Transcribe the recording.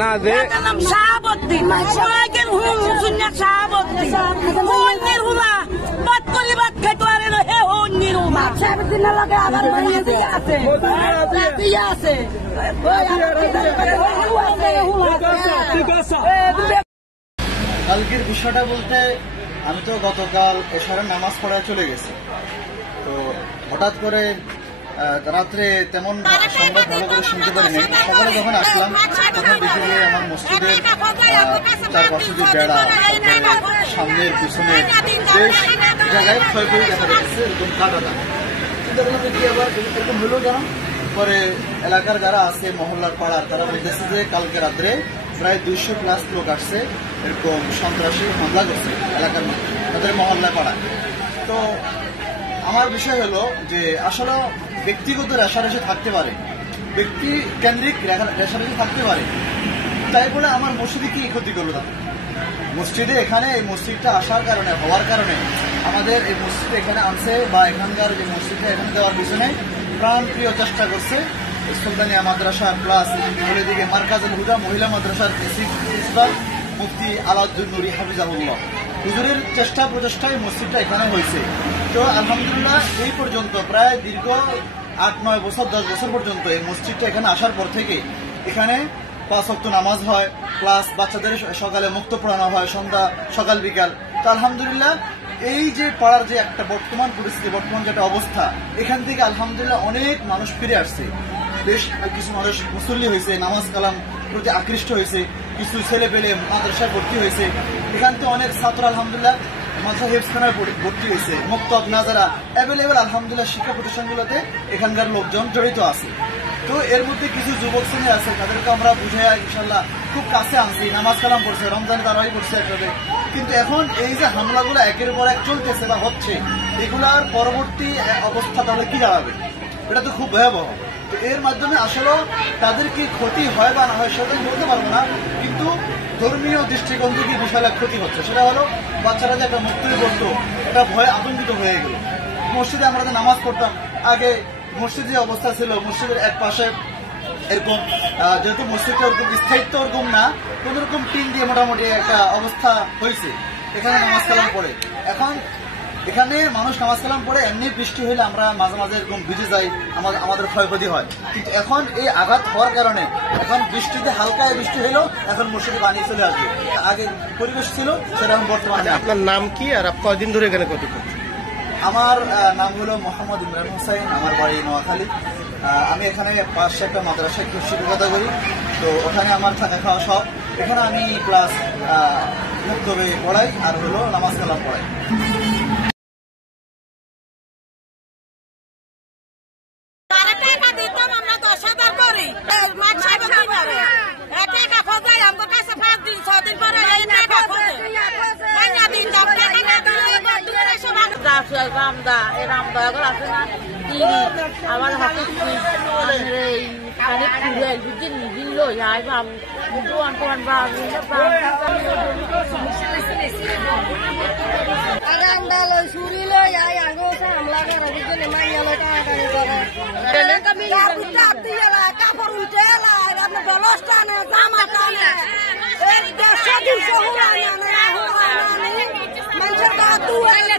না যে নাম শাহাবুদ্দিন মাইকেল হুসুনিয়া শাহাবুদ্দিন হন্নির হুমা বাত কলি বাত খাইতো আরে হে হন্নির হুমা শাহাবুদ্দিন লাগে আবার মাইয়া দিয়া আছে দিয়া আছে কালকের বিষয়টা বলতে আমি তো গতকাল এশারের নামাজ পড়ায় চলে গেছি। তো হঠাৎ করে রাত্রে তেমন সংবাদ ভালো করে শুনতে পারিনি। সকালে যখন আসলাম তখন দেখে গিয়ে আমার মসজিদের চারপাশে যে বেড়া, সামনের পিছনে বেশ জায়গায় ক্ষয়ক্ষতি দেখা যাচ্ছে, এরকম কাটা দাম। চিন্তা করলাম কি আবার এরকম হলো কেন? পরে এলাকার যারা আছে মহল্লার পাড়ার তারা বলতেছে যে কালকে রাত্রে প্রায় 200+ লোক আসছে, এরকম সন্ত্রাসী হামলা করছে এলাকার মধ্যে তাদের মহল্লায় পাড়ায়। তো আমার বিষয় হলো যে আসলে ব্যক্তিগত রেশারেশি থাকতে পারে, ব্যক্তি কেন্দ্রিক রেশারেশি থাকতে পারে, তাই বলে আমার মসজিদে কি ক্ষতি করলো তাদের? মসজিদে এখানে এই মসজিদটা আসার কারণে হওয়ার কারণে আমাদের এই মসজিদ এখানে আনছে বা এখানকার যে মসজিদটা এখানে দেওয়ার পিছনে প্রাণপ্রিয় চেষ্টা করছে সুলতানিয়া মাদ্রাসা প্লাস দিকে মার্কাজুল হুদা মহিলা মাদ্রাসার প্রিন্সিপাল মুফতি আলাউদ্দিন নুরি হাফিজাহুল্লাহ হুজুরের চেষ্টা প্রচেষ্টায় মসজিদটা এখানে হয়েছে। তো আলহামদুলিল্লাহ এই পর্যন্ত প্রায় দীর্ঘ 8-9 বছর 10 বছর পর্যন্ত এই মসজিদটা এখানে আসার পর থেকে এখানে 5 ওয়াক্ত নামাজ হয়, প্লাস বাচ্চাদের সকালে মুক্ত পড়ানো হয়, সন্ধ্যা সকাল বিকাল। তো আলহামদুলিল্লাহ এই যে পাড়ার যে একটা বর্তমান পরিস্থিতি, বর্তমান যে একটা অবস্থা, এখান থেকে আলহামদুলিল্লাহ অনেক মানুষ ফিরে আসছে। বেশ কিছু মানুষ মুসল্লি হয়েছে, নামাজ কালাম প্রতি আকৃষ্ট হয়েছে, কিছু ছেলে পেলে মাদ্রাসায় ভর্তি হয়েছে, এখান থেকে অনেক ছাত্র আলহামদুলিল্লাহ মাদ্রাসা হেফখানায় ভর্তি হয়েছে, মুক্তব নাজারা অ্যাভেলেবেল আলহামদুলিল্লাহ শিক্ষা প্রতিষ্ঠানগুলোতে এখানকার লোকজন জড়িত আছে। তো এর মধ্যে কিছু যুবক শ্রেণী আছে তাদেরকে আমরা বুঝে ইনশাল্লাহ খুব কাছে আনছি, নামাজ কালাম করছে, রমজান তারাই করছে একসাথে। কিন্তু এখন এই যে হামলাগুলো একের পর এক চলতেছে বা হচ্ছে, এগুলার পরবর্তী অবস্থা তাহলে কি দাঁড়াবে? এটা তো খুব ভয়াবহ। তো এর মাধ্যমে আসলে তাদের কি ক্ষতি হয় বা না হয় সেটা বলতে পারবো না, কিন্তু ধর্মীয় দৃষ্টিকোণ থেকে বিশাল ক্ষতি হচ্ছে। সেটা হলো বাচ্চারা যে একটা মুক্তি করতো, এটা ভয়ে আতঙ্কিত হয়ে গেল। মসজিদে আমরা যে নামাজ পড়তাম আগে, মসজিদের যে অবস্থা ছিল, মসজিদের এক পাশে এরকম যেহেতু মসজিদটা ওরকম স্থায়িত্ব ওরকম না, কোন রকম টিন দিয়ে মোটামুটি একটা অবস্থা হয়েছে, এখানে নামাজ কালাম পড়ে। এখন এখানে মানুষ নামাজ কালাম পড়ে, এমনি বৃষ্টি হইলে আমরা মাঝে মাঝে এরকম ভিজে যাই, আমাদের ক্ষয়ক্ষতি হয়। কিন্তু এখন এই আঘাত হওয়ার কারণে এখন বৃষ্টিতে হালকা বৃষ্টি হইলেও এখন মসজিদে পানি চলে আসবে। আগে পরিবেশ ছিল সেরকম বর্তমানে। আপনার নাম কি আর আপনি কয়দিন ধরে এখানে ক্ষতি করছেন? আমার নাম হলো মোহাম্মদ ইমরান হোসেন, আমার বাড়ি নোয়াখালী। আমি এখানে পাশে একটা মাদ্রাসায় শিক্ষকতা করি, তো ওখানে আমার থাকা খাওয়া সব। এখানে আমি ক্লাস মুক্তবে পড়াই আর হলো নামাজ কালাম পড়াই। রামদা এই রামদা আছে না আমার হাতে খানিক খুলে বুঝি নিজেই লই আই বাবু মুটুয়ান কোন বাবু রামদা লই ছুরি লই আই আগো হামলা করে বুঝলে মাইয়া লই টাকাটানি করে কাপড় উঠে এলাই আপনি বলসটা না জামাটা না এই 150-200 হুলা না মানুষের গা দুয়ালে